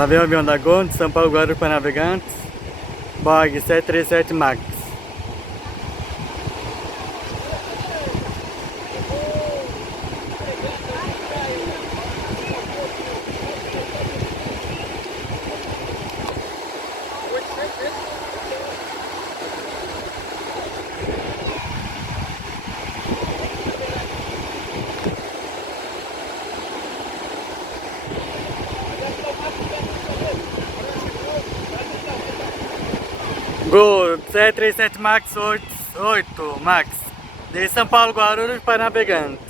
Avião da Gol, de São Paulo Guarulhos para navegantes, Boeing 737 MAX. Gol 737 MAX 8 MAX de São Paulo Guarulhos para navegantes.